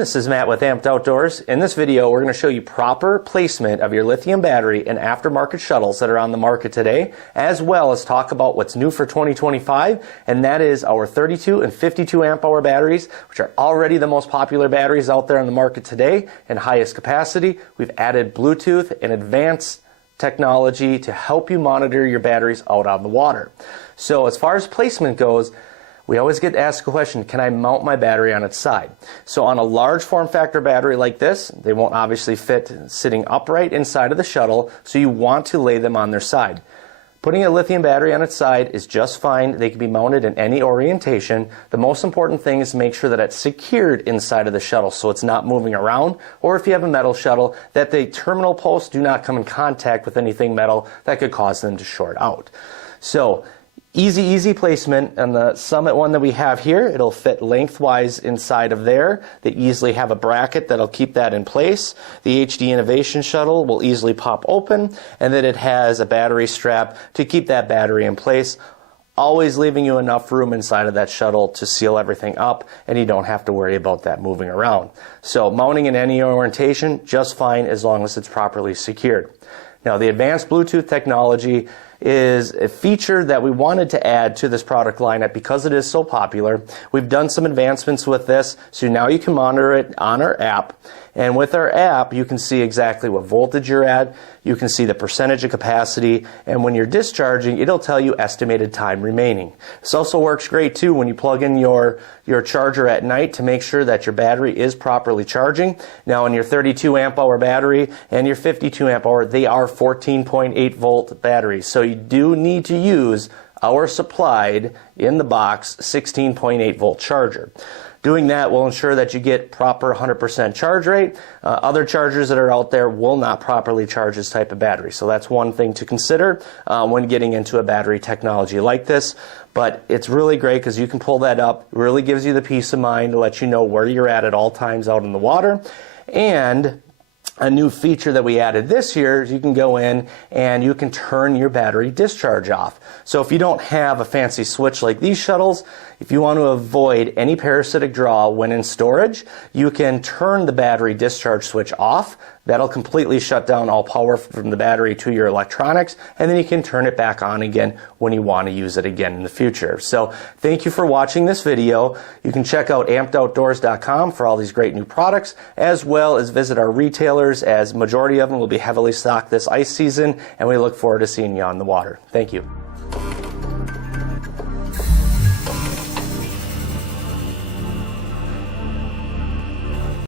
this is Matt with Amped Outdoors. In this video, we're going to show you proper placement of your lithium battery in aftermarket shuttles that are on the market today, as well as talk about what's new for 2025, and that is our 32 and 52 amp hour batteries, which are already the most popular batteries out there on the market today and highest capacity. We've added Bluetooth and advanced technology to help you monitor your batteries out on the water. So as far as placement goes, we always get asked a question, can I mount my battery on its side? So on a large form factor battery like this, they won't obviously fit sitting upright inside of the shuttle, so you want to lay them on their side. Putting a lithium battery on its side is just fine. They can be mounted in any orientation. The most important thing is to make sure that it's secured inside of the shuttle so it's not moving around, or if you have a metal shuttle, that the terminal posts do not come in contact with anything metal that could cause them to short out. So easy placement. On the Summit one that we have here, it'll fit lengthwise inside of there. They easily have a bracket that'll keep that in place. The HD Innovation Shuttle will easily pop open, and then it has a battery strap to keep that battery in place, always leaving you enough room inside of that shuttle to seal everything up, and you don't have to worry about that moving around. So mounting in any orientation, just fine as long as it's properly secured. Now, the advanced Bluetooth technology is a feature that we wanted to add to this product lineup because it is so popular. We've done some advancements with this, so now you can monitor it on our app. And with our app, you can see exactly what voltage you're at, you can see the percentage of capacity, and when you're discharging, it'll tell you estimated time remaining. This also works great too when you plug in your charger at night to make sure that your battery is properly charging. Now in your 32 amp hour battery and your 52 amp hour, they are 14.8 volt batteries. So you do need to use our supplied in the box 16.8 volt charger. Doing that will ensure that you get proper 100% charge rate. Other chargers that are out there will not properly charge this type of battery. So that's one thing to consider when getting into a battery technology like this. But it's really great because you can pull that up. It really gives you the peace of mind to let you know where you're at all times out in the water. And a new feature that we added this year is you can go in and you can turn your battery discharge off. So if you don't have a fancy switch like these shuttles, if you want to avoid any parasitic draw when in storage, you can turn the battery discharge switch off. That'll completely shut down all power from the battery to your electronics, and then you can turn it back on again when you want to use it again in the future. So thank you for watching this video. You can check out ampedoutdoors.com for all these great new products, as well as visit our retailers, as majority of them will be heavily stocked this ice season, and we look forward to seeing you on the water. Thank you.